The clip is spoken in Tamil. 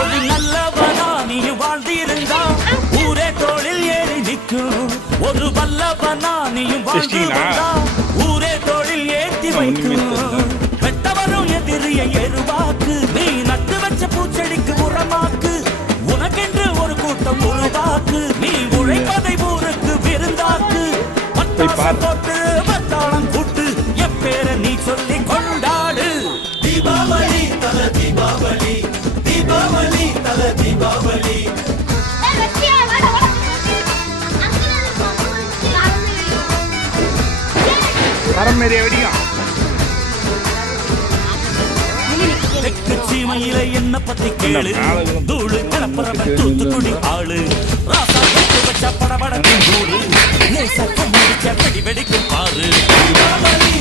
ஒரு நல்லவனா நீ வாழ்ந்திருந்தா ஊரே தோளில் ஏறி நிற்கும். ஒரு வல்லவனா நீயும் வாழ்ந்திருந்தா ஊரே தோளில் ஏற்றி வைக்கும். வெட்டவரும் எதிரியை எருவாக்கு, நீ நட்டு வச்ச பூச்செடிக்கு உரமாக்கு. உனக்கென்று ஒரு கூட்டம் உருவாக்கு, நீ உழைப்பதை ஊருக்கு விருந்தாக்கு. போட்டு வத்தாளம் கூட்டு எப்பேர நீ சொல்லி கொண்டாடு. தீபாவளி தல தீபாவளி, தீபாவளி தல தீபாவளி. தெற்கு சீமையில என்ன பத்தி கேளு, தூளு கிளப்புறவன் தூத்துக்குடி ஆளு. ராசா வச்ச படபடக்கும் தூளு, லேசா கண்ணடிச்ச வெடி வெடிக்கும் பாரு. தீபாவளி